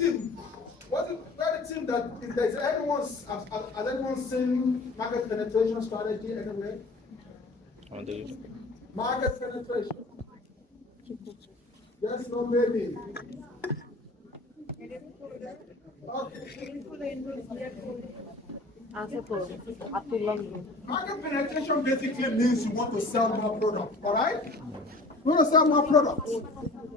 team, where the team that if there's anyone's has anyone seen market penetration strategy anywhere? Market penetration. Yes, no, maybe. Okay. Market penetration basically means you want to sell more product, all right? You want to sell more products.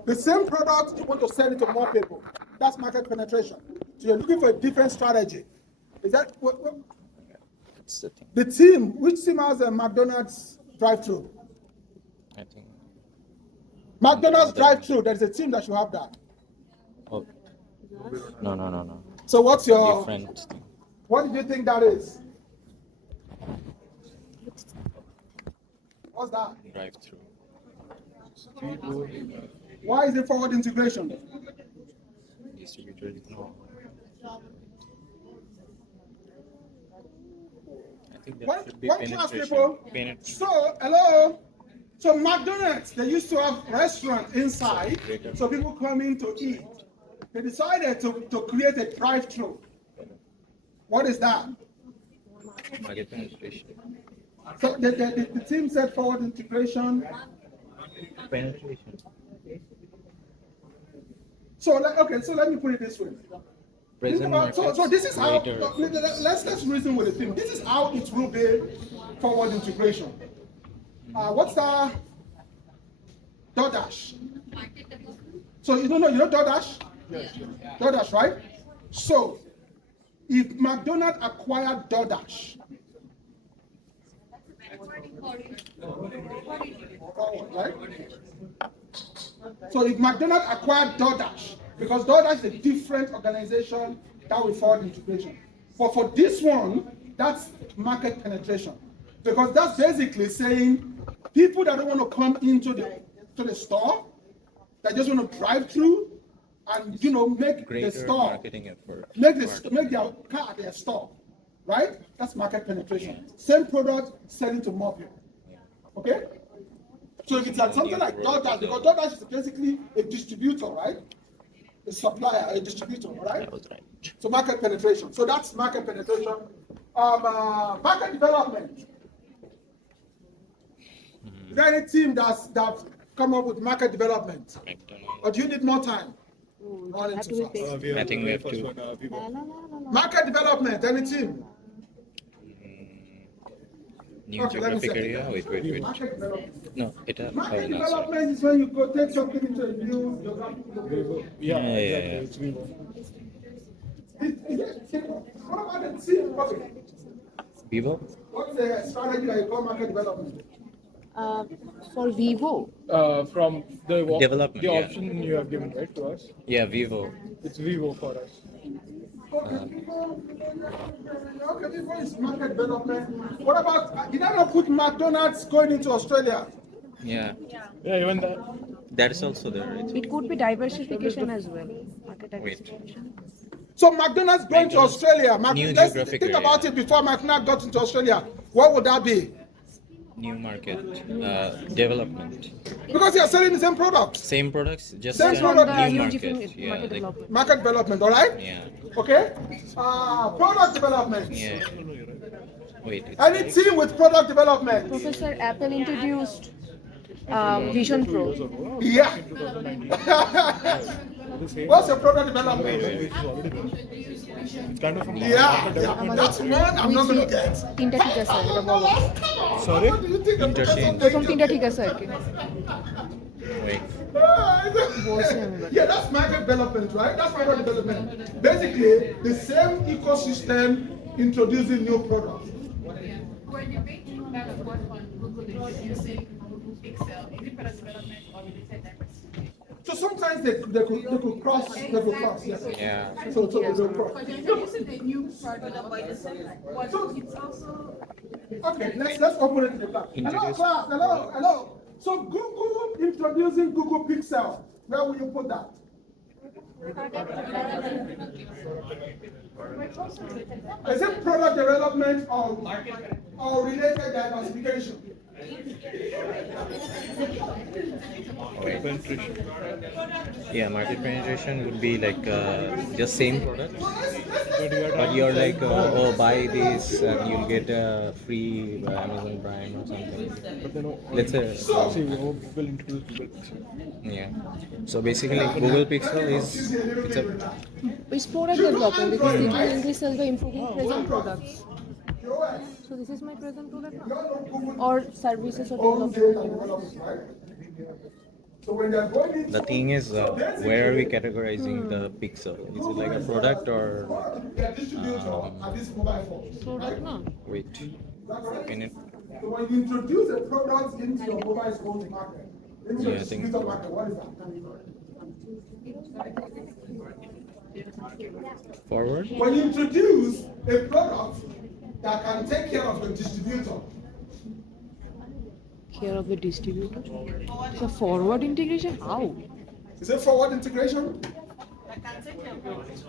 The same product, you want to sell it to more people. That's market penetration. So you're looking for a different strategy. Is that what the team? Which team has a McDonald's drive-through? I think McDonald's drive-through. There's a team that should have that. oh no. So what's your Different thing. What do you think that is? What's that? Drive-through. Why is it forward integration? Distributor. No. I think that What should be class penetration. people? Penetration. So hello. So McDonald's, they used to have restaurants inside, so people come in to eat. They decided to create a drive-through. What is that? Market penetration. So the team said forward integration. Penetration. So let me put it this way. Present So this is how. later. Let's reason with the team. This is how it will be forward integration. What's the DoorDash? So you know DoorDash? Yes. DoorDash, right? So if McDonald's acquired DoorDash, right? So if McDonald's acquired DoorDash, because DoorDash is a different organization that will forward integration. But for this one, that's market penetration. Because that's basically saying people that don't want to come into the store, that just want to drive through and make Greater the store marketing effort. make their car their store, right? That's market penetration. Same product selling to more people. Okay? So if it's like something like DoorDash, because DoorDash is basically a distributor, right? A supplier, a distributor, right? That was right. So market penetration. So that's market penetration. Market development. Is there any team that's come up with market development? McDonald's. Or do you need more time? I think we have to. Market development, any team? New Okay, let me geographic say. area. Wait. Market development. No, it. Market No, sorry. development is when you go take something into a new geographic location. Yeah, Yeah. exactly. It's Vivo. What about the team? Vivo. What's the strategy that you call market development? For Vivo, From the Development, the yeah. option you have given right to us, Yeah, Vivo. it's Vivo for us. Okay, Vivo is market development. What about, did I not put McDonald's going into Australia? Yeah, Yeah, even that. that's also there. I think. it could be diversification as well. Market Wait. diversification. So McDonald's going to McDonald's, Australia. new Let's geographic think about area. it before McDonald's got into Australia. What would that be? New market development. Because they are selling the same products. Same products, just Same a product, new new market. different Yeah, market like, development. Market development, all right? yeah, Okay? Product development. yeah. Wait. It's Any like- team with product development? Professor Apple introduced Vision Pro. Yeah. What's your product development? It's kind of from Yeah, that's one I'm not going to get. তিনটা ঠিক আছে এটা বলো Sorry? What do you think of Interchange. প্রথম তিনটা ঠিক আছে আর কি Wait. Yeah, that's market development, right? That's market development. Basically, the same ecosystem introducing new products. When you make that work on Google using Google Pixel, is it product development or is it diversification? So sometimes they could cross, yes. Yeah. So they will cross. Because you're using the new product by the same, but it's also Okay, let's open it to the class. Hello, class. Hello. So Google introducing Google Pixel. Where will you put that? Is it product development or related diversification? Wait. Penetration. Yeah, market penetration would be like just same product, But you are but you're like, oh, buy this and you'll get a free Amazon Prime or something. But then, Let's say, see, will introduce Google Pixel. yeah. So basically, Google Pixel is it's a It's product development because they can increase the improving present products. So this is my present product now? Or services or development? So when they're going into the thing is, where are we categorizing the pixel? Is it like a product or their distributor at this mobile phone. Product no. wait? Can it? So when you introduce a product into your mobile phone market, into Yeah, the I think- distributor market, what is that? Forward? When you introduce a product that can take care of the distributor, Care of the distributor. So forward integration, how? is it forward integration? No, it's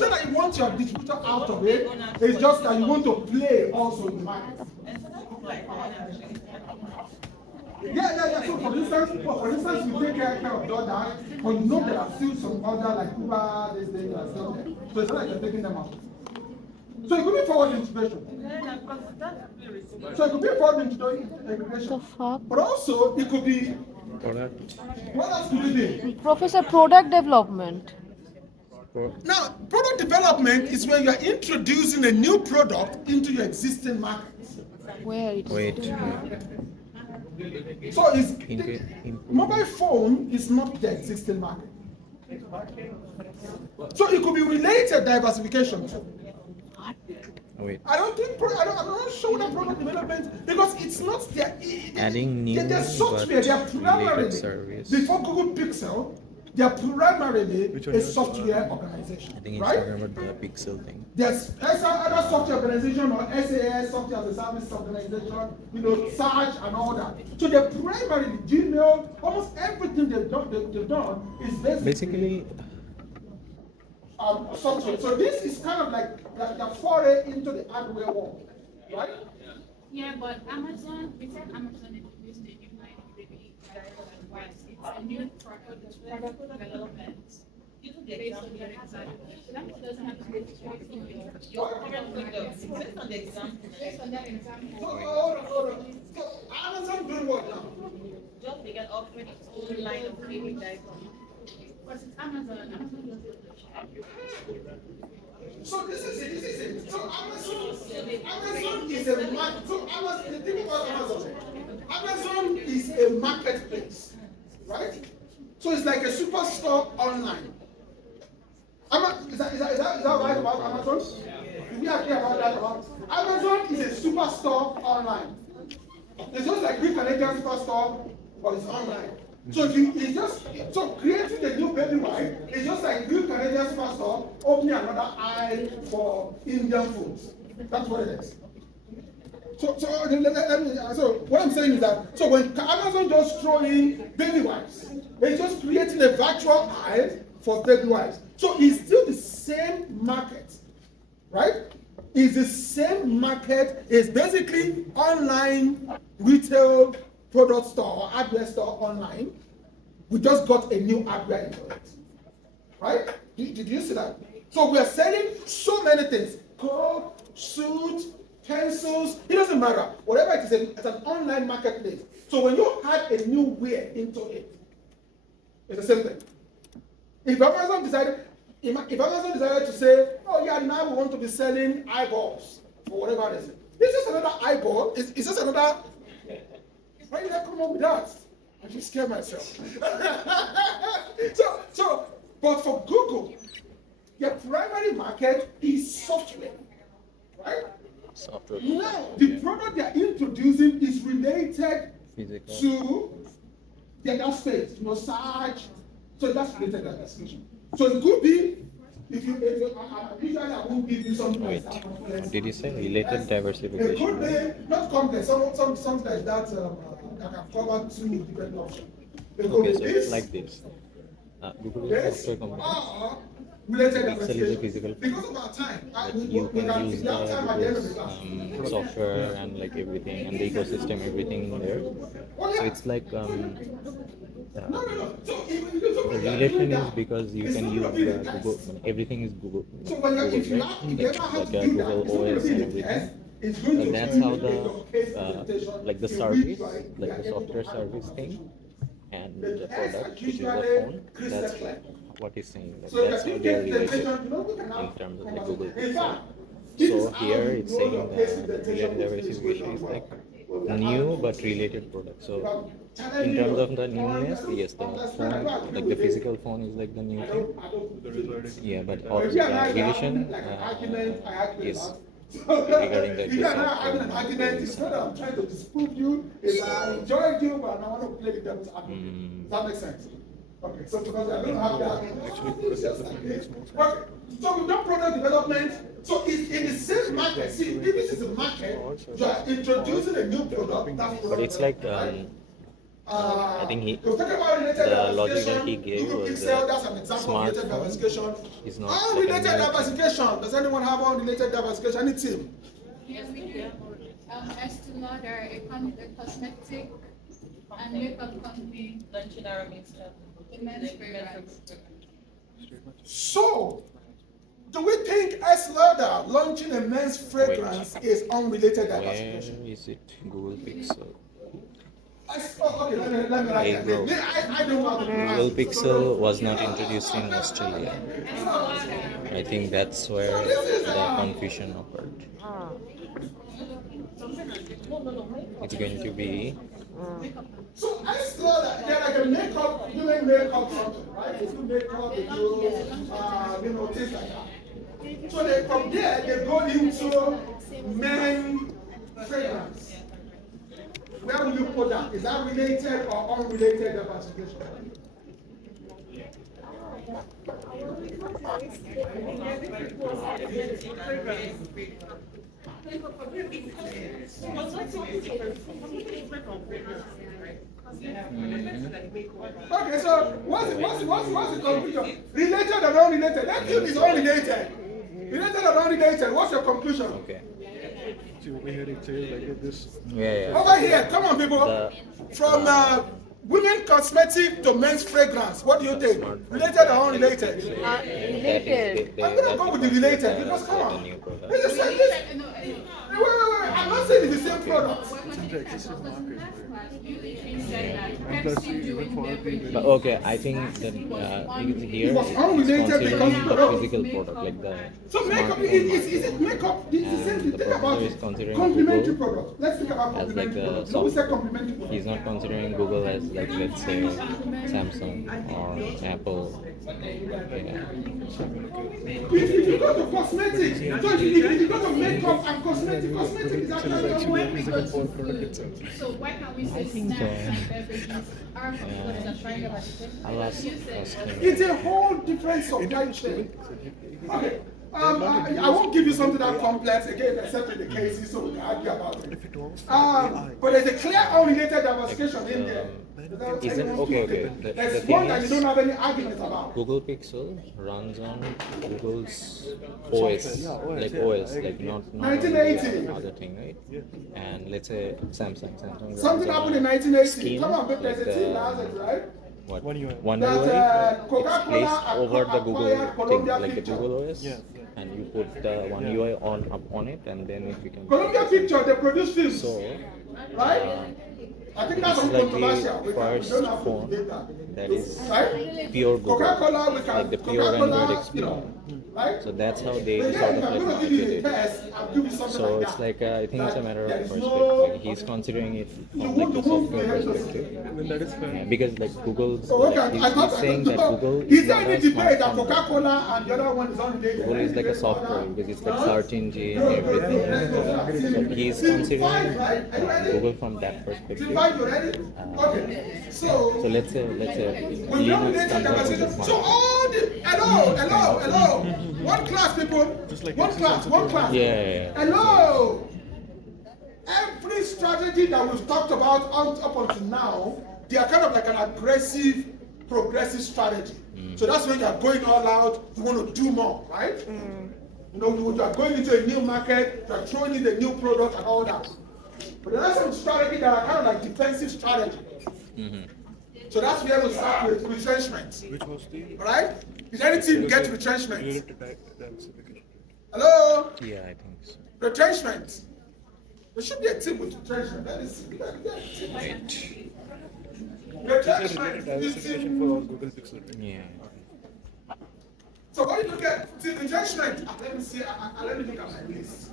not that you want your distributor out of it. It's just that you want to play also in the market. Yeah. So for instance, you take care of DoorDash, but you know there are still some other like Uber, this thing, and stuff. So it's not like you're taking them out. So it could be forward integration. So it could be forward integration. The fuck? But also it could be, Product? what else could it be? Professor, product development. Now, product development is when you're introducing a new product into your existing market. Where it's Wait. So it's Improve. mobile phone is not the existing market. So it could be related diversification. Wait. I don't think I'm not sure that product development because it's not their Adding new their software. but They are related primarily service. before Google Pixel. They are primarily Which one a is it? software organization, I think it's right? talking about the pixel thing. There's other software organization or SAS, software as a service organization, Search and all that. So they're primarily Gmail, almost everything they've done is Basically, software. So this is kind of like the foray into the hardware world, right? Yeah, but Amazon, we said Amazon introduced a new line of baby wipes. It's a new product development. Based on your design. So that doesn't have to be straight from your current product. Based on that example. So Amazon doing what now? Just they can offer its own line of baby diapers. But it's Amazon. Amazon does it. So this is it. So Amazon is a market. So Amazon, the thing about Amazon is a marketplace, right? So it's like a superstore online. Is that right about Amazon? Did we agree about that? Amazon is a superstore online. It's just like Greek Canadian superstore, but it's online. So creating a new baby wipe is just like Greek Canadian superstore opening another aisle for Indian foods. That's what it is. So what I'm saying is that when Amazon just throw in baby wipes, it's just creating a virtual aisle for baby wipes. So it's still the same market, right? It's the same market. It's basically online retail product store or hardware store online. We just got a new hardware into it, right? Did you see that? So we are selling so many things: clothes, suits, pencils. It doesn't matter. Whatever it is, it's an online marketplace. So when you add a new wear into it, it's the same thing. If Amazon decided to say, oh yeah, now we want to be selling eyeballs for whatever reason, it's just another eyeball. It's just another. Why did I come up with that? I just scared myself. But for Google, your primary market is software, right? software, Now, the product they are introducing is related physical. to that space, search. So that's related to that discussion. So it could be, usually I won't give you something Wait, like that. did you say related It diversification? could be, not complex, something like that, I can cover two different options. It could Okay, be so this, it's like this. Google is a This software company. are related Pixel is a diversification. physical Because of our time, But we you can can use if you have time at the end of the Google's class. software and like everything and the ecosystem, everything there. So it's like So the relation is because you can use Google. Everything is Google. So when Google, if you right? have, if you ever have to Like do that, Google it's OS and going to be the everything. test. It's going So to that's show how you your case presentation like the in service, which you are- like you the are able software to service analyze. thing, and The the test product, are which is the usually phone. crystal That's clear. what he's saying. Like, So that's if how you they are get related presentation, you know we can in have terms of the Google In Pixel. fact, this So is how here you it's know saying your case that presentation related is diversification going is well. like Well, we are new having- but related product. So Telling in you terms of the on- newness, yes, the understand, I phone, don't agree like with the it. physical phone is like the new thing. I don't Yeah, but If you and I are revision having like an argument, I argue is about. regarding the If you and I are software having an argument, it's not that I'm trying to disprove you, it's that I enjoyed you, but I want to play the devil's advocate. Does that make sense? Okay, so because I don't have that. Okay, so we've done product development. So it's in the same market. See, if this is a market, you are introducing a new product. That's but it's like I think the logic that he gave was that's an example of related smartphone diversification. is not like a Unrelated new thing. diversification. Does anyone have unrelated diversification? Any team? Yes, we do. Estee Lauder, a cosmetic and makeup company, Luncheon hour means stuff. the men's fragrance. So, do we think Estee Lauder launching a men's fragrance is unrelated Where diversification? is it? Google Pixel. Okay, let me write Hey, bro. that. I don't know how to pronounce Google it. Pixel was not introduced in Australia. I think that's where the confusion occurred. It's going to be So Estee Lauder, they're like a makeup, doing makeup company, right? They do makeup, they do, things like that. So they, from there, they go into men fragrance. Where will you put that? Is that related or unrelated diversification? Okay, so what's the conclusion? Related or unrelated? That thing is unrelated. Related or unrelated? What's your conclusion? okay. See, over here it says like this. Yeah. Over here, come on, people. The- From women cosmetic to men's fragrance. What do you think? Smartphone. Related or unrelated? Related. I'm gonna go with the related because come on. It's the same thing. Wait. I'm not saying it's the same product. It's an existing market. You said that And plus, Pepsi even doing for their the But okay, I think that here It was it's unrelated considering because the physical product, like the So makeup smartphone is it market. makeup? It's the same thing. the Think about professor it. is considering Complementary Google product. Let's think about as like complementary the product. No, we say software. complementary product. He's not considering Google as like, let's say, Samsung or Apple. Yeah. If you go to cosmetic, so if you go to makeup and cosmetic is actually is a whole product itself. So why can't we say think snacks so. and beverages are what is that trying to I'll ask him. it's a whole different supply chain. Okay. I won't give you something that complex again, except in the cases, so we can argue about it. If it was for AI, But there's a clear unrelated diversification in there. Is it okay? There's The one thing that you is, don't have any arguments about. Google Pixel runs on Google's OS, yeah, OS, like yeah, OS, I agree. like not 1980. other thing, right? Yeah. And let's say Samsung runs Something on happened in a 1980. scheme, Come on, but there's a like team the- that has it, right? What? One UI. One That, UI. It's Coca-Cola placed over the Google acquired thing, Columbia like the Pictures. Google OS, Yeah. and you put one Yeah. UI on it, and then if you can. Columbia Pictures, they produce films, So right? I think that's it's something like controversial. the We first don't have to phone debate that. that is Right? pure Google, Coca-Cola, we can, like the pure Coca-Cola, Android you experience. know, right? So that's how they But sort yeah, of if I'm like gonna give you marketed the it. test, I'll give you something So like it's that. like I think it's a matter of There is perspective. no- Like he's considering it from You like won't- the you won't software be able to perspective. Then that is fair. Yeah, because like Google's, So okay, like, he's saying that Google is is there not any a debate that smartphone. Coca-Cola and the other one is unrelated? Google is like a software because it's like search engine, everything. So he's considering Google from that perspective. Divide, you ready? Okay. So So let's say we don't Linux relate to comes out with a diversity. So smartphone. all the hello. One class, people. Just like One this is class. also One true. class. Yeah. Hello. Every strategy that we've talked about up until now, they are kind of like an aggressive progressive strategy. So that's when you are going all out, you want to do more, right? You know, you are going into a new market, you are throwing in a new product and all that. But there are some strategies that are kind of like defensive strategy. So that's where we start with retrenchment. Which was the All right? Did any team get retrenchment? related to diversification? Hello? Yeah, I think so. Retrenchment. There should be a team with retrenchment. That is, Right. retrenchment. Diversification for Google Pixel. Yeah. So what did you get? See, retrenchment. Let me see. Let me look at my list.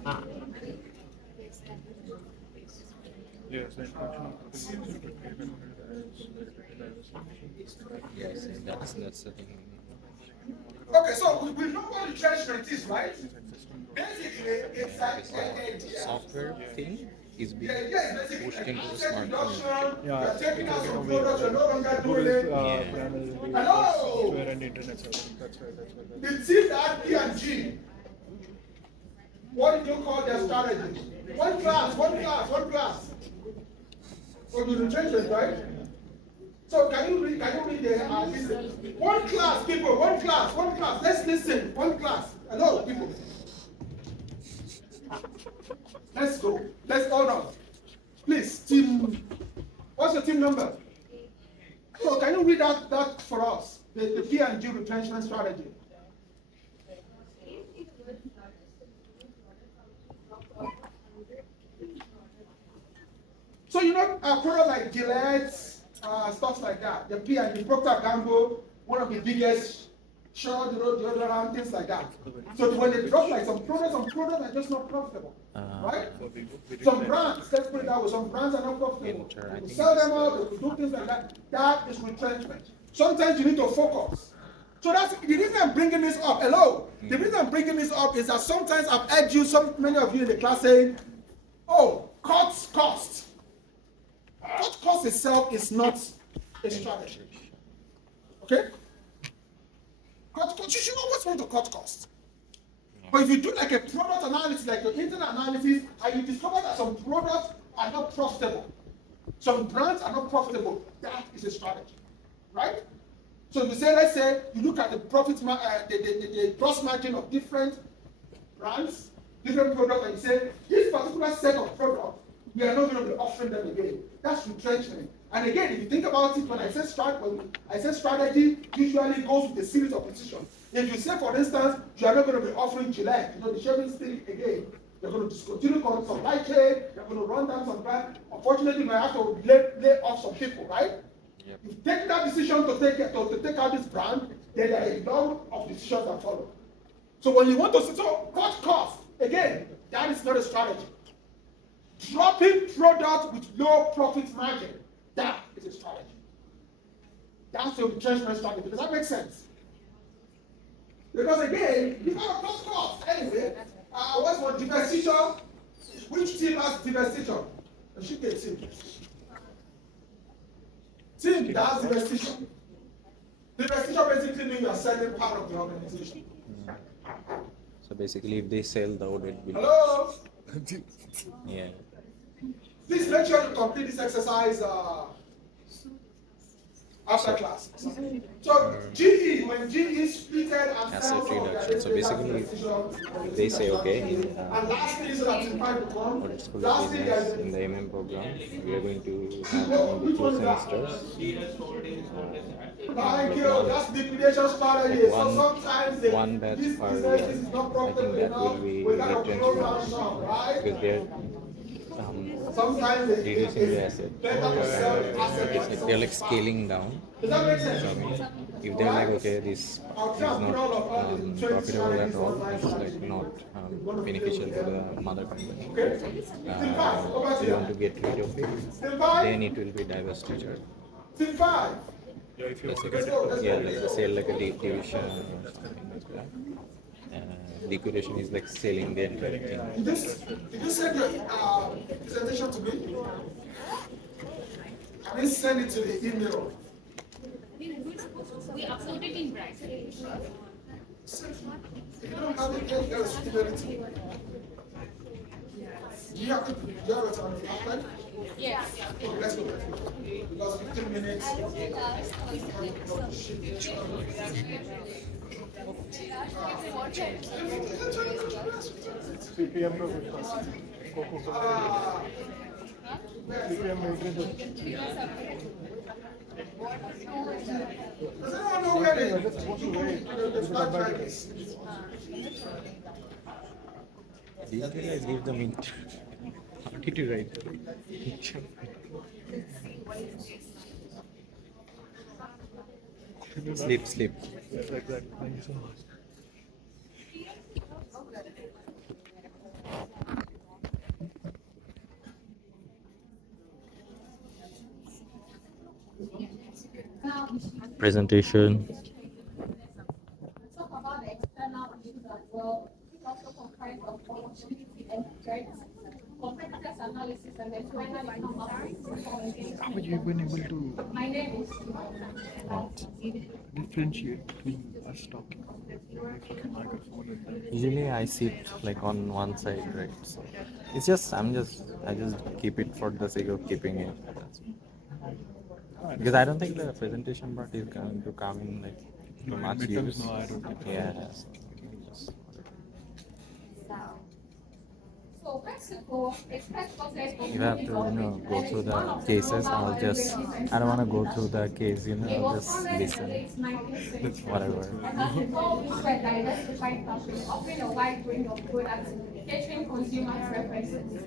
Yes, the introduction of Google Pixel Yes, that's the thing. Okay, so we know what retrenchment is, right? Basically, it's like This software thing is being basically pushed an into the asset smartphone. reduction. Yeah. You're taking out some products, you're no longer doing Google it. primarily Hello? software and internet service. That's right. The team that P&G, what did you call their strategy? One class. So the retrenchment, right? So can you read the listen? One class, people, one class. Let's listen. One class. Hello, people. Let's go. Let's hold on. Please, team. What's your team number? So can you read that for us? The P&G retrenchment strategy. So you know a product like Gillette, stuff like that. The P&G, Procter & Gamble, one of the biggest, Shaw, deodorant, things like that. So when they drop like some products are just not profitable, right? Some brands, let's put it that way, some brands are not profitable. They will sell them out, they will do things like that. That is retrenchment. Sometimes you need to focus. So that's the reason I'm bringing this up. Hello. The reason I'm bringing this up is that sometimes I've heard you, many of you in the class saying, "Oh, cut cost." Cut cost itself is not a strategy. Okay? Cut cost. You should always want to cut cost. But if you do like a product analysis, like your internet analysis, and you discover that some products are not profitable, some brands are not profitable, that is a strategy, right? So if you say, let's say, you look at the profit, the gross margin of different brands, different products, and you say, this particular set of products, we are not going to be offering them again. That's retrenchment. And again, if you think about it, when I say strategy, usually goes with a series of decisions. If you say, for instance, you are not going to be offering Gillette, you know, the shaving stick again, you're going to discontinue supply chain, you're going to run down some brand. Unfortunately, you might have to lay off some people, right? Yep. If you take that decision to take out this brand, then there are a lot of decisions that follow. So when you want to cut costs, again, that is not a strategy. Dropping product with low profit margin, that is a strategy. That's a retrenchment strategy. Does that make sense? Because again, you got to cut costs. Anyway, what's one divestiture? Which team has divestiture? There should be a team. Team that has divestiture. Divestiture basically means you are selling part of the organization. So basically, if they sell the audit bill. Hello? Yeah. Please make sure you complete this exercise after class. So GE, when GE splitted and Asset sells reduction. So basically, if they say, okay, in and lastly, so that in time to come, audit school lastly, of business, in the MM program, we are going to have only 2 semesters. thank you, that's liquidation strategy. So One- sometimes one batch this per business year. is not I profitable think that enough, will be we gotta close down retrenchment shop, right? because they're Sometimes reducing the asset. better to sell assets. Like they're like scaling down. Does that make sense? So I mean, if they're like, okay, this is not profitable at all, it's like not beneficial to the mother company. They want to get rid of it, then it will be divestiture. Team 5. Yeah, if you That's forget like, it, yeah, like the sale like a division or something like that. Liquidation is like selling the entire thing. Did you send your presentation to me? I didn't send it to the email. We uploaded in Bright. If you don't have it, you gotta email it to me. Do you have it on the outline? Yes. Okay, let's go. Because 15 minutes. 3 p.m. को Coco 3 p.m. Does anyone know where they We're supposed to wait. the truck driver is? These guys leave the mint. How did you write? Sleep, sleep. Yes, exactly. Thank you so much. Presentation. Talk about the external issues as well. It also comprise of opportunity and threats, competitors analysis, and then finally come up with How would you been able to My name is differentiate between us talking with the microphone and then Usually I sit like on one side, right? So I just keep it for the sake of keeping it. Because I don't think the presentation part is going to come in like No, in much midterms, use. no, I don't think so. Yeah. So Mexico expects process of You have to, go through the cases. I don't want to go through the case, I'll just listen. Whatever. and has evolved into a diversified company offering a wide range of products catering consumer preferences.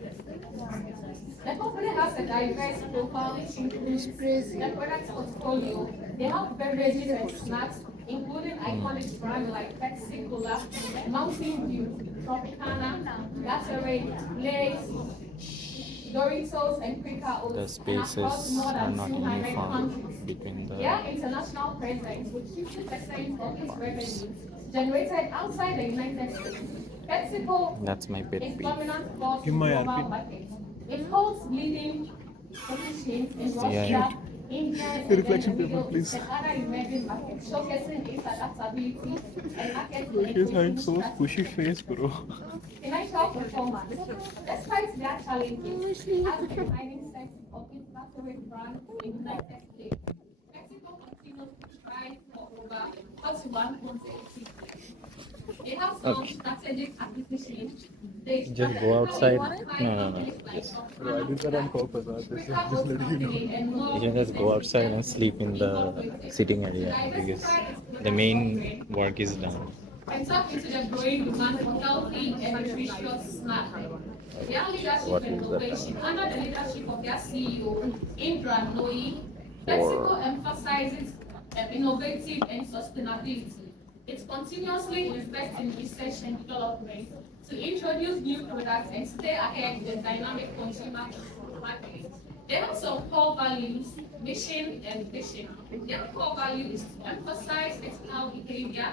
The company has a diverse profile which includes the product portfolio. They have beverages and snacks, including iconic brands like Pepsi Cola, Mountain Dew, Tropicana, Gatorade, Lay's, Doritos, and Quaker Oats, The and spaces across more are than not 200 uniform countries. between Their the. international presence, with 50% of its revenue generated outside the United States. PepsiCo That's my pet is peeve. dominant force Give in my global RP. markets. It holds leading positions in Yeah. Russia, India, and The then the reflection paper, Middle East please. and other emerging markets, showcasing its adaptability and market He's having penetration so much strategy. pushy face, bro. Financial performance. Despite their challenges, as the defining sense of its luxury brand in the United States, Mexico continues to strive for over 41 consecutive years. They have some strategic acquisitions. They Just go outside. No. Bro, I did that on purpose. Just letting you know. You can just go outside and sleep in the sitting area because the main work is done. And tap into the growing demand for healthy and nutritious snacks. Their leadership and innovation under the leadership of their CEO, Indra Nooyi, PepsiCo emphasizes innovative and sustainability. It continuously invests in research and development to introduce new products and stay ahead in the dynamic consumer market. They have some core values, mission and vision. Their core value is to emphasize ethical behavior,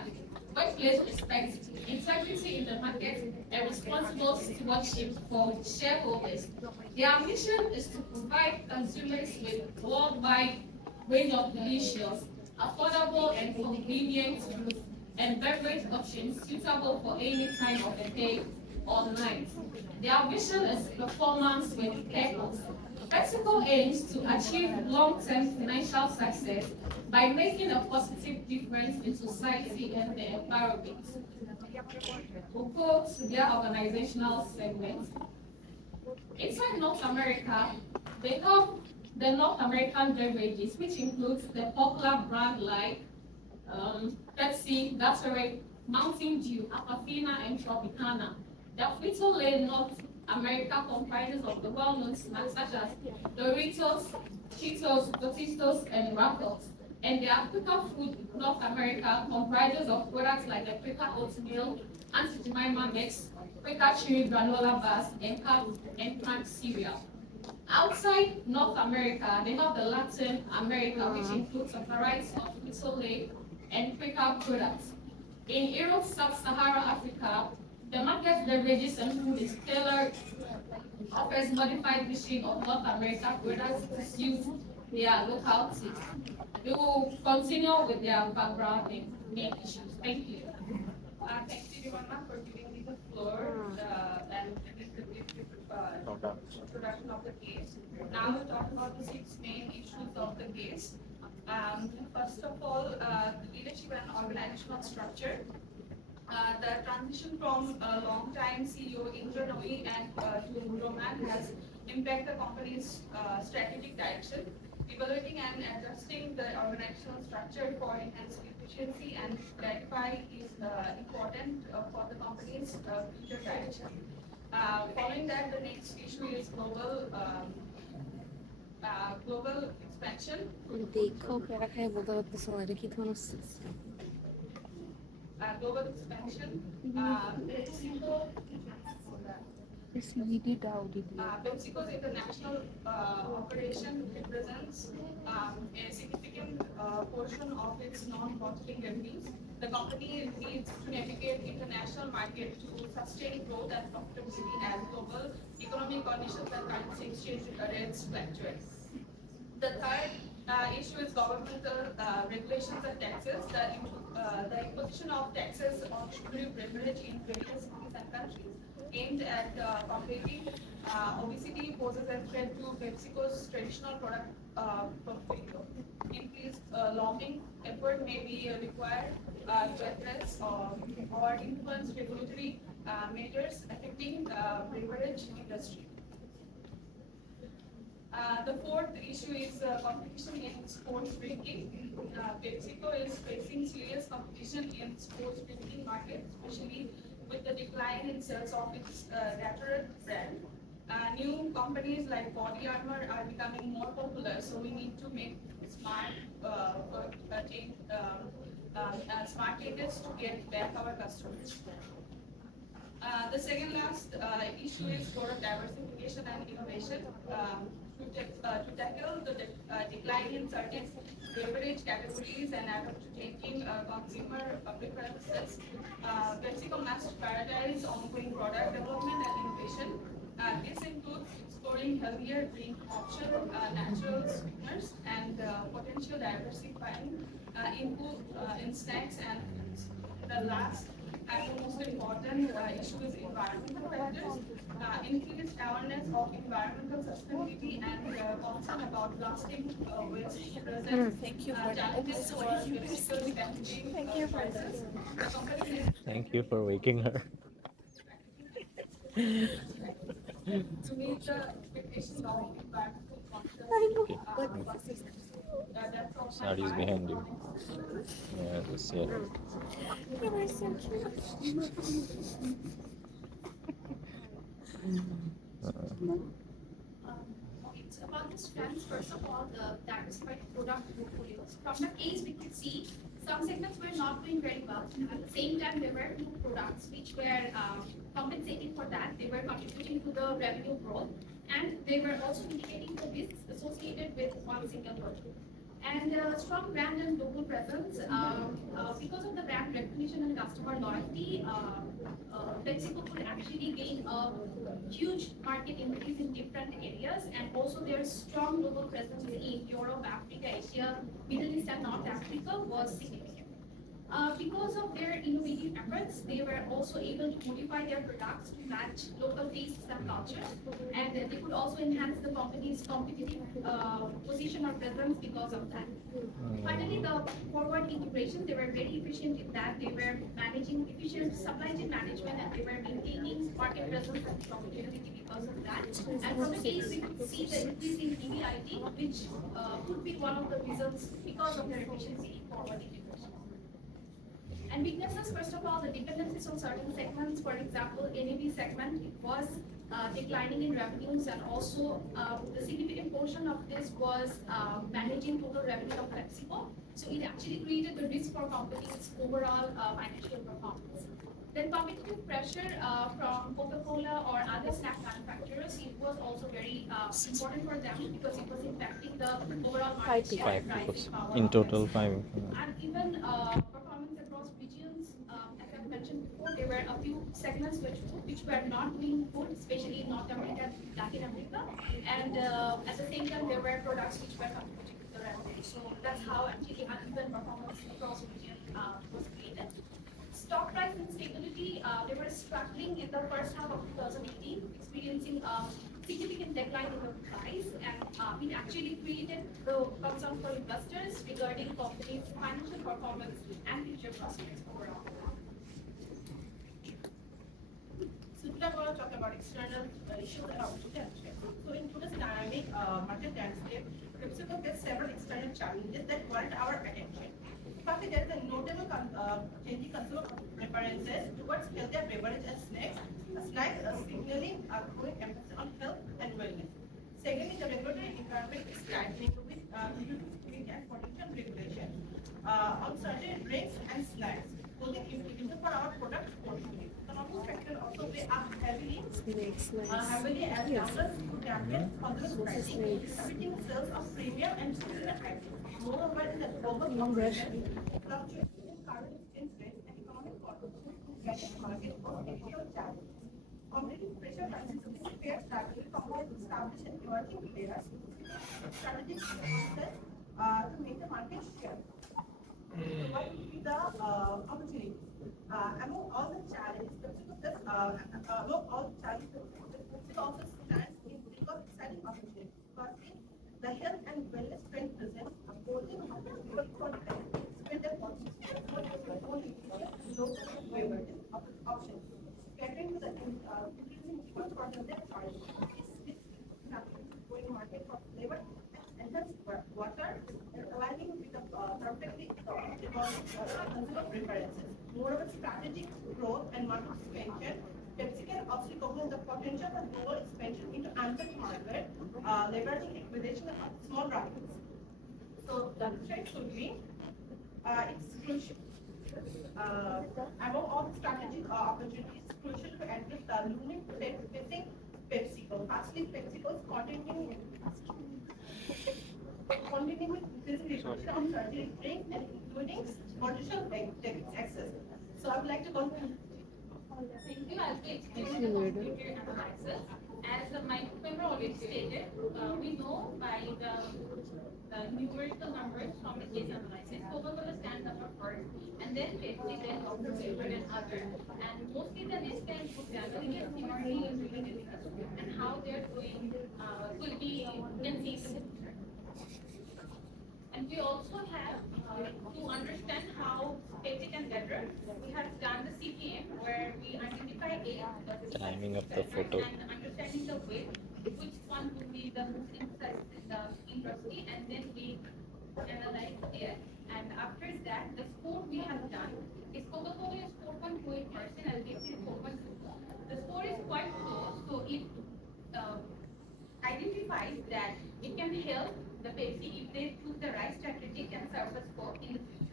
workplace respect, integrity in the market, and responsible stewardship for shareholders. Their mission is to provide consumers with worldwide range of delicious, affordable, and convenient food and beverage options suitable for any time of the day or night. Their vision is performance with purpose. PepsiCo aims to achieve long-term financial success by making a positive difference in society and the environment. We'll go to their organizational segment. Inside North America, they have the North American beverages, which includes the popular brand like Pepsi, Gatorade, Mountain Dew, Aquafina, and Tropicana. The Frito-Lay North America comprises of the well-known snacks such as Doritos, Cheetos, Tostitos, and Ruffles. And the Africa Food North America comprises of products like the Quaker Oatmeal, Auntie Jemima Mix, Quaker Chewy Granola Bars, and canned cereal. Outside North America, they have the Latin America, which includes a variety of Frito-Lay and Quaker products. In Europe, Sub-Saharan Africa, the market beverages and food is tailored, offers modified machine of North America products to suit their local taste. We will continue with their background and main issues. Thank you. Thank you, Divana, for giving me the floor and this introduction of the case. Now we'll talk about the 6 main issues of the case. First of all, the leadership and organizational structure. The transition from a long-time CEO Indra Nooyi and to Roman has impacted the company's strategic direction. Evaluating and adjusting the organizational structure for enhanced efficiency and clarify is important for the company's future direction. Following that, the next issue is global expansion. देखो क्या है वो तो तुम्हारे की थोड़ा Global expansion. CVD doubt PepsiCo's international operation represents a significant portion of its non-bottling revenues. The company needs to navigate international market to sustain growth and profitability as global economic conditions and currency exchange rates fluctuate. The third issue is governmental regulations and taxes. The imposition of taxes on sugary beverage in various cities and countries aimed at combating obesity poses a threat to PepsiCo's traditional product portfolio. Increased lobbying effort may be required to address or influence regulatory measures affecting beverage industry. The fourth issue is competition in sports drinking. PepsiCo is facing serious competition in sports drinking market, especially with the decline in sales of its Gatorade brand. New companies like Body Armor are becoming more popular, so we need to make smart smart changes to get back our customers. The second last issue is product diversification and innovation. To tackle the decline in certain beverage categories and adapt to changing consumer preferences, PepsiCo must prioritize ongoing product development and innovation. This includes exploring healthier drink options, natural sweeteners, and potential diversifying in snacks and foods. The last and the most important issue is environmental factors. Increased awareness of environmental sustainability and concern about plastic waste present challenges for PepsiCo's packaging prices. Thank you for waking her. To meet the expectations of environmental conscious that's all. Sari's behind you. Yeah, just yeah. You were so cute. Okay, so about the strengths, first of all, the diversified product portfolios. From the case, we could see some segments were not doing very well. At the same time, there were two products which were compensating for that. They were contributing to the revenue growth, and they were also mitigating the risks associated with one single product. And strong brand and global presence, because of the brand recognition and customer loyalty, PepsiCo could actually gain a huge market increase in different areas, and also their strong global presence in Europe, Africa, Asia, Middle East, and North Africa was significant. Because of their innovative efforts, they were also able to modify their products to match local tastes and cultures, and they could also enhance the company's competitive position or presence because of that. Finally, the forward integration, they were very efficient in that. They were managing efficient supply chain management, and they were maintaining market presence and profitability because of that. And from the case, we could see the increase in EBIT, which could be one of the reasons because of their efficiency in forward integration. And weaknesses, first of all, the dependencies on certain segments. For example, NAB segment, it was declining in revenues, and also the significant portion of this was managing total revenue of PepsiCo. So it actually created the risk for companies' overall financial performance. Then competitive pressure from Coca-Cola or other snack manufacturers, it was also very important for them because it was impacting the overall market share and pricing power. In total, 5. And even performance across regions, as I've mentioned before, there were a few segments which were not doing good, especially in North America and Latin America. And at the same time, there were products which were contributing to the revenue. So that's how actually uneven performance across regions was created. Stock price instability, they were struggling in the first half of 2018, experiencing a significant decline in the price, and it actually created the concern for investors regarding company's financial performance and future prospects overall. So today I'm going to talk about external issues and opportunities. So in today's dynamic market landscape, PepsiCo faces several external challenges that warrant our attention. Firstly, there is a notable changing consumer preferences towards healthier beverages and snacks. Snacks are signaling a growing emphasis on health and wellness. Secondly, the regulatory environment is tightening with increasing and potential regulation on certain drinks and snacks, posing implications for our product portfolio. Economic factors also weigh up heavily as downwards brackets consumer pricing, affecting sales of premium and seasonal items. Moreover, in the global competition, fluctuating current exchange rates and economic conditions gadget market pose additional challenges. Competitive pressure continues to face rapidly from established and emerging players, strategic responses to make the market share. So what will be the opportunities? Among all the challenges, PepsiCo also stands in think of exciting opportunities. Firstly, the health and wellness trend presents a golden opportunity for brands to expand their portfolio with more nutritious, low-calorie beverages options, catering to the increasing demand for healthier choices. This growing market for flavor and enhanced water and aligning with the perfectly evolving consumer preferences. Moreover, strategic growth and market expansion, Pepsi can also recognize the potential for global expansion into untapped market, leveraging acquisition of small rivals. So the trend should be it's crucial. Among all the strategic opportunities, it's crucial to address the looming threat facing PepsiCo. Firstly, PepsiCo is continuing with increasing regulation of certain drinks and including commercial access. So I would like to conclude. Thank you. I'll be explaining the computer analysis. As my member already stated, we know by the numerical numbers from the case analysis, Coca-Cola stands number first, and then Pepsi, then Dr. Pepper, and other. And mostly the Nestle and Coke family and Similarly is related to us, and how they're doing will be can see in the picture. And we also have to understand how Pepsi can better. We have done the CPM where we identify Timing of the photo. and understanding the weight, which one would be the most emphasized in the industry, and then we analyze it. And after that, the score we have done is Coca-Cola is 4.28%, and Pepsi is 4.2. The score is quite close, so it identifies that it can help the Pepsi if they took the right strategy can serve the scope in the future.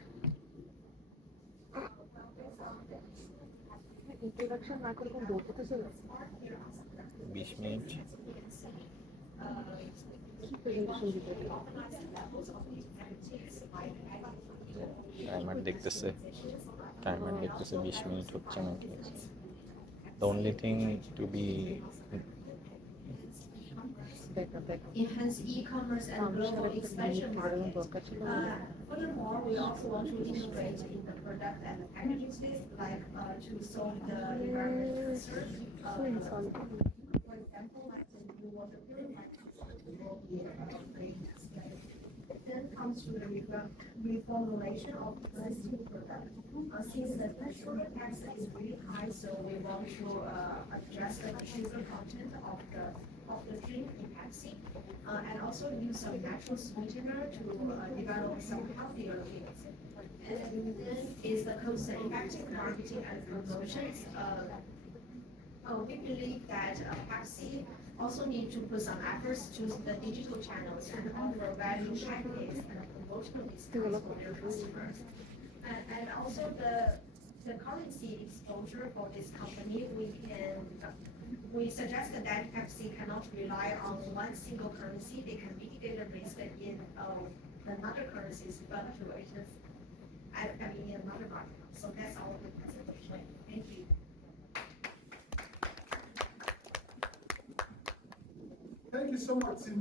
Introduction ना करके दो तो कैसे 20 minute presentation दी थी timer দেখতেছে 20 minute হচ্ছে না ঠিক আছে the only thing to be enhance e-commerce and global expansion market. Furthermore, we also want to integrate in the product and the packaging space, like to solve the environmental concerns. For example, like the new water purifier. Then comes to the reformulation of plastic products. Since the sugar tax is really high, so we want to adjust the sugar content of the drink in Pepsi, and also use some natural sweetener to develop some healthier meals. And then is the cost-effective marketing and promotions. We believe that Pepsi also need to put some efforts to the digital channels and offer value packages and promotional discounts for their customers. And also the currency exposure for this company, we suggest that Pepsi cannot rely on one single currency. They can mitigate the risk in another currencies fluctuations. In another market. So that's our presentation. Thank you. Thank you so much, in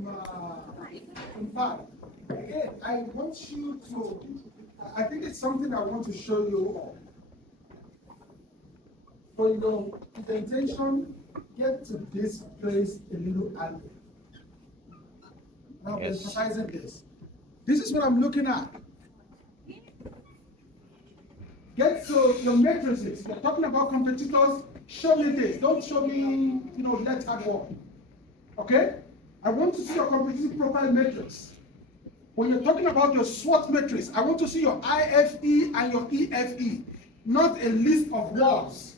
fact, again, I want you to, I think it's something I want to show you. For the intention get to this place a little early. I'm Yes. emphasizing this. This is what I'm looking at. Get to your matrices. You're talking about competitors. Show me this. Don't show me, let's add one. Okay? I want to see your competitive profile matrix. When you're talking about your SWOT matrix, I want to see your IFE and your EFE, not a list of words.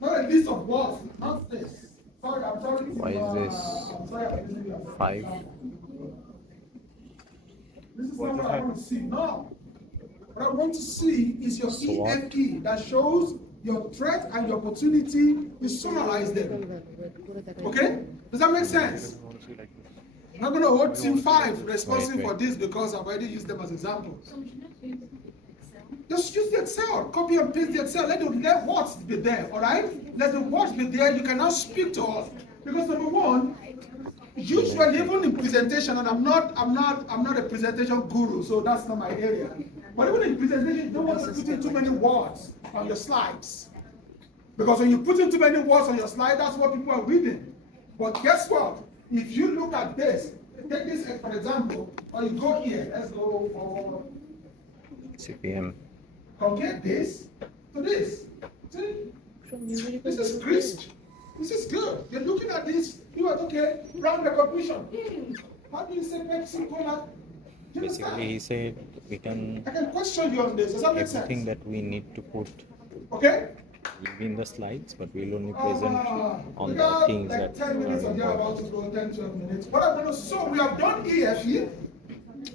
Not a list of words, not this. Sorry, I'm sorry. Why is this I'm sorry, I'm using your 5? This is not what I want to see. No. What I want to see is your SWOT. EFE that shows your threat and your opportunity. You summarize them. Okay? Does that make sense? I want to see like this. I'm not going to hold Team 5 responsible Wait. for this because I've already used them as examples. So we should not use Excel. Just use the Excel. Copy and paste the Excel. Let words be there, all right? Let the words be there. You can now speak to us. Because number one, usually even in presentation, and I'm not a presentation guru, so that's not my area. But even in presentation, you don't want to put in too many words on your slides. Because when you put in too many words on your slide, that's what people are reading. But guess what? If you look at this, take this for example, or you go here, let's go for CPM. compare this to this. See? This is crisp. This is good. You're looking at this, you are okay, brand recognition. How do you say Pepsi Cola? Do you Basically, understand? he said we can I can question you on this. Does that make everything sense? that we need to put Okay? will be in the slides, but we'll only present on we the got things like that 10 minutes are or thereabouts to important. go, 10, 12 minutes. What I'm going to, so we have done EFE,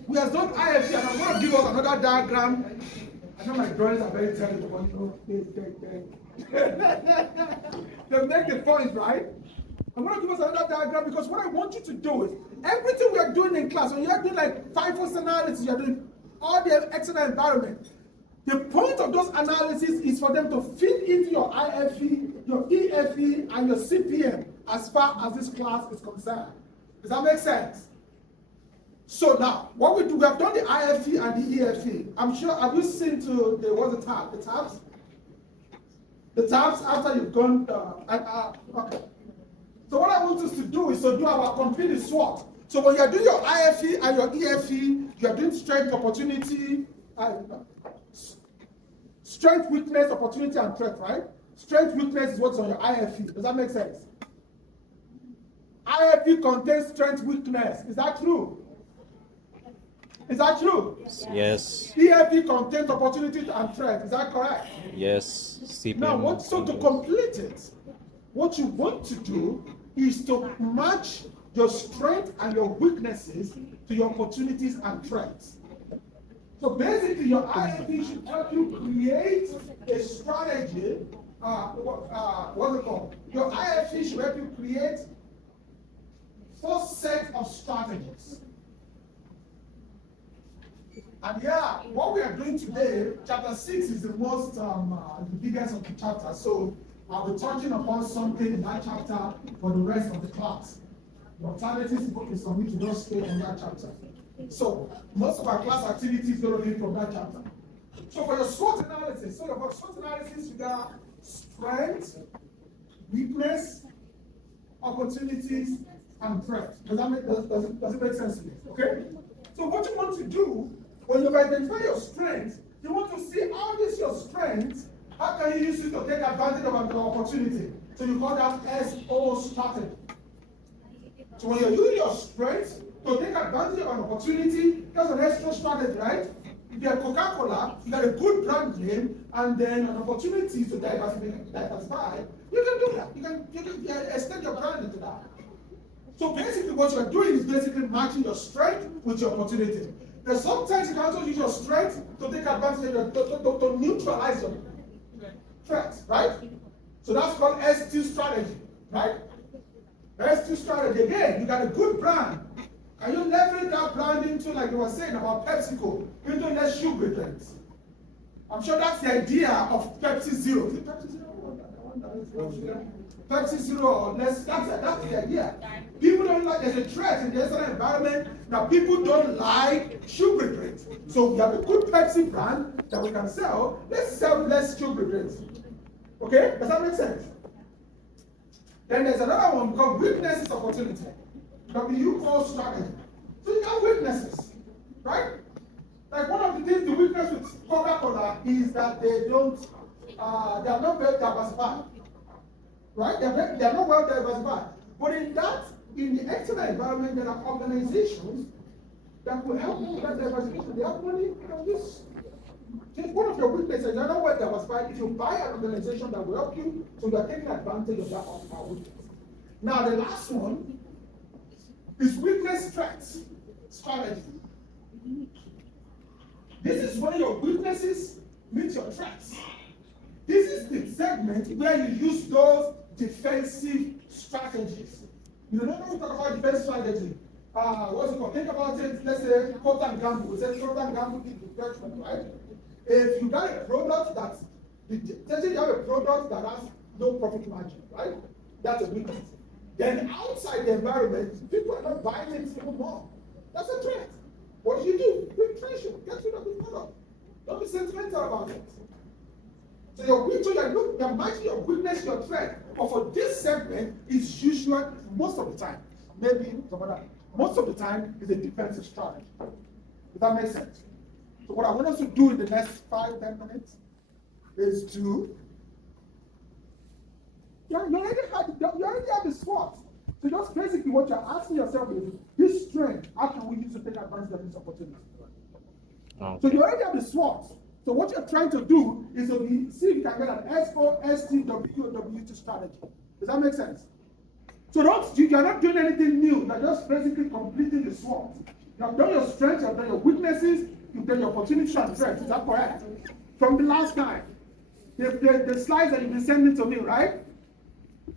we have done IFE, and I'm going to give us another diagram. I know my drawings are very terrible, but they make the point, right? I'm going to give us another diagram because what I want you to do is everything we are doing in class, when you are doing like 5 analysis, you are doing all the external environment. The point of those analyses is for them to fit into your IFE, your EFE, and your CPM as far as this class is concerned. Does that make sense? So now, what we do, we have done the IFE and the EFE. I'm sure, have you seen to the, what's the tab? The tabs? The tabs after you've gone, okay. So what I want us to do is to do our complete SWOT. So when you're doing your IFE and your EFE, you're doing strength, opportunity, strength, weakness, opportunity, and threat, right? Strength, weakness is what's on your IFE. Does that make sense? IFE contains strength, weakness. Is that true? Is that true? Yes, EFE contains opportunity and threat. Is that correct? yes, CPM. Now, so to complete it, what you want to do is to match your strength and your weaknesses to your opportunities and threats. So basically, your IFE should help you create a strategy. What's it called? Your IFE should help you create 4 sets of strategies. And yeah, what we are doing today, chapter 6 is the most, the biggest of the chapters. So I'll be touching upon something in that chapter for the rest of the class. The alternative is for me to just stay on that chapter. So most of our class activity is going to be from that chapter. So for your SWOT analysis, so for SWOT analysis, you got strength, weakness, opportunities, and threat. Does it make sense to you? Okay? So what you want to do, when you identify your strength, you want to see how is your strength, how can you use it to take advantage of an opportunity? So you call that SO strategy. So when you're using your strength to take advantage of an opportunity, that's an extra strategy, right? If you're Coca-Cola, you got a good brand name, and then an opportunity to diversify, you can do that. You can extend your brand into that. So basically what you're doing is basically matching your strength with your opportunity. But sometimes you can also use your strength to take advantage of to neutralize your threat, right? So that's called S2 strategy, right? S2 strategy, again, you got a good brand. Can you leverage that brand into, like you were saying about PepsiCo, into less sugar drinks? I'm sure that's the idea of Pepsi Zero. Is it Pepsi Zero? Pepsi Zero or less, that's the idea. People don't like, there's a threat in the external environment that people don't like sugar drinks. So we have a good Pepsi brand that we can sell, let's sell less sugar drinks. Okay, does that make sense? Then there's another one called weaknesses opportunity. W called strategy. So you have weaknesses, right? Like one of the things, the weakness with Coca-Cola is that they are not well diversified, right? They're not well diversified. But in the external environment, there are organizations that will help you with that diversification. They have money, you know, just one of your weaknesses, you're not well diversified. If you buy an organization that will help you, so you're taking advantage of that weakness. Now, the last one is weakness strengths strategy. This is when your weaknesses meet your strengths. This is the segment where you use those defensive strategies. You know, when we talk about defensive strategy, what's it called? Think about it, let's say, Procter & Gamble. We say Procter & Gamble is refreshment, right? If you got a product let's say you have a product that has no profit margin, right? That's a weakness. Then outside the environment, people are not buying it anymore. That's a threat. What do? Filtration. Get rid of the product. Don't be sentimental about it. So you're matching your weakness, your threat. But for this segment, it's usually most of the time, maybe some other, most of the time is a defensive strategy. Does that make sense? So what I want us to do in the next 5-10 minutes is to you already have the SWOT. So just basically what you're asking yourself is, this strength, how can we use to take advantage of this opportunity? Okay. So you already have the SWOT. So what you're trying to do is to see if you can get an S4, ST, W2 strategy. Does that make sense? So you're not doing anything new. You're just basically completing the SWOT. You have done your strengths, you have done your weaknesses, you've done your opportunities and threats. Is that correct? From the last time. The slides that you've been sending to me, right?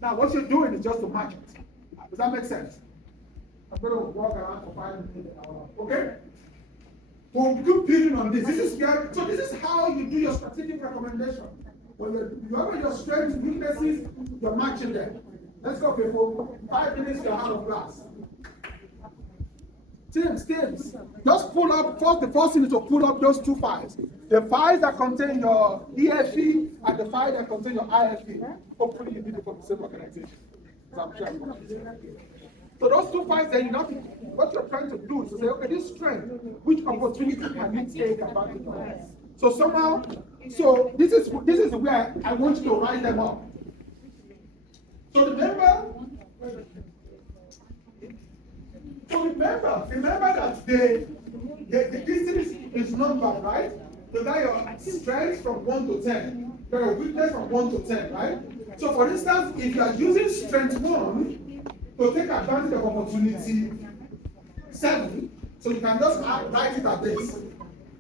Now what you're doing is just to match it. Does that make sense? I'm going to walk around for 5 minutes. Okay? We'll keep building on this. This is how you do your strategic recommendation. When you have your strengths, weaknesses, you're matching them. Let's go, people. 5 minutes, you're out of class. Teams. Just pull up, the first thing is to pull up those 2 files. The files that contain your EFE and the file that contain your IFE. Hopefully you did it from the same organization. So those 2 files, then what you're trying to do is to say, okay, this strength, which opportunity can you take advantage of? So somehow, this is where I want you to write them up. So remember that the distance is numbered, right? So that your strength from 1 to 10, your weakness from 1 to 10, right? So for instance, if you are using strength 1 to take advantage of opportunity 7, so you can just write it as this,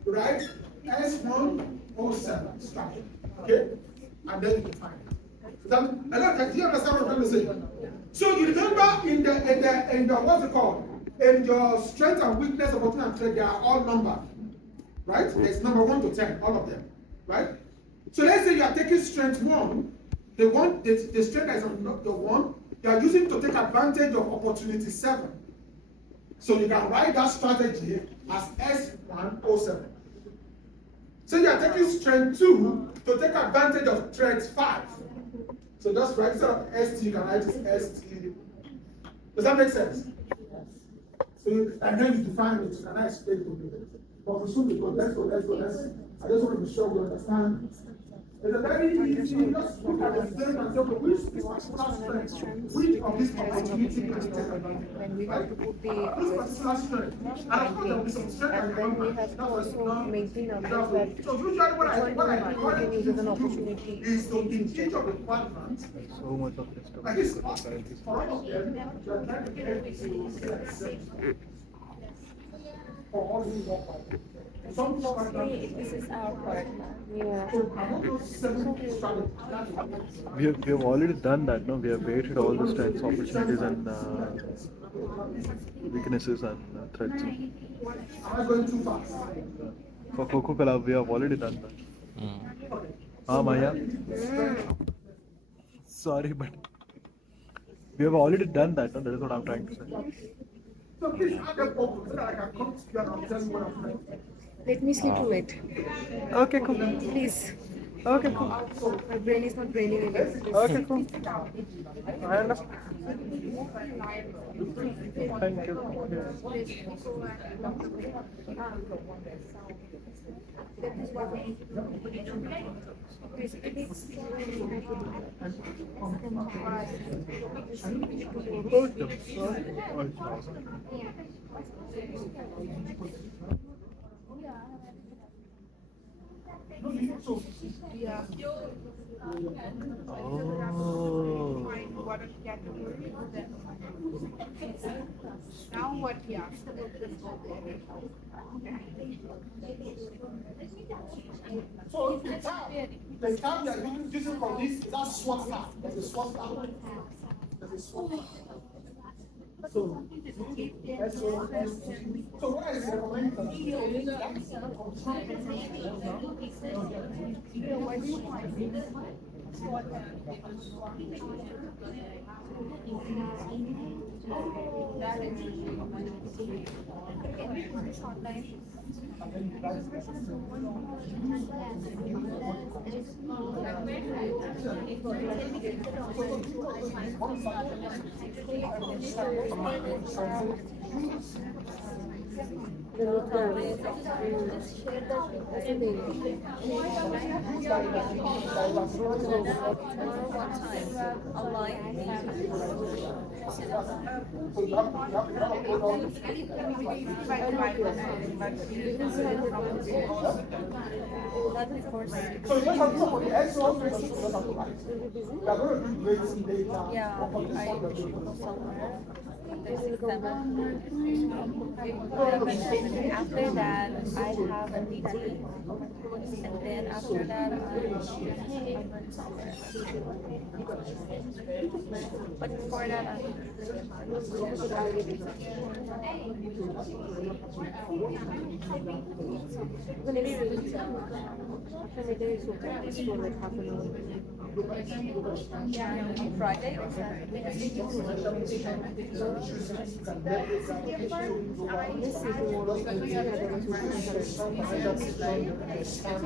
right? S107 strategy, okay? And then you can find it. Do you understand what I'm trying to say? So you remember in the what's it called? In your strength and weakness, opportunity and threat, they are all numbered, right? There's number 1 to 10, all of them, right? So let's say you are taking strength 1, the strength that is on the 1, you are using to take advantage of opportunity 7. So you can write that strategy as S107. So you are taking strength 2 to take advantage of threat 5. So just write instead of ST, you can write it ST. Does that make sense? So and then you define it, and I explain it to you. But we soon go. Let's go. I just want to be sure we understand. It's a very easy, just look at the strength and say, okay, which particular strength, which of these opportunities can you take advantage of? And we have to put the This particular strength. And of course, there will be some strength and then we have to also make the numbers that so usually what I can use as an opportunity. is to in each of the quadrants, So much of this stuff. like this, for all of them, you are trying to get to for all these four quadrants. Some four quadrants. This is our part. Yeah. So among those 7 strategies, We have already done that, no? We have weighted all the strengths, opportunities, and weaknesses and threats. am I going too fast? For Coca-Cola, we have already done that. Maya. Sorry, but we have already done that. No? That is what I'm trying to say. So please add them up so that I can come to you and I'll tell you what I'm doing. Let me sleep through it. Okay, cool. Please. Okay, cool. My brain is not braining anymore. Okay, cool. I understand. Thank you. Now what, yeah. So if the term that we using for this is that SWOT term. There's a SWOT term. There's a SWOT term. So, so what is the So you have somebody else who also wants to do that. We are going to do grades later. Yeah, I go somewhere. After that, I have a meeting, and then after that, I went somewhere. But before that, on Friday or Saturday.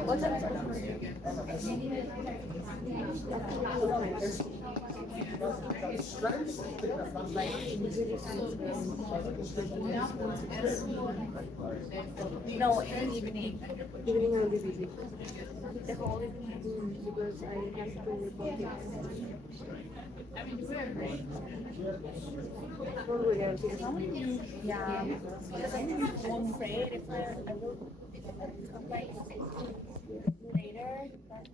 What time No, in the evening. Evening I will be busy. The whole evening because I have to report it. Yeah, because I'm afraid if I will come back later, but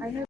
I have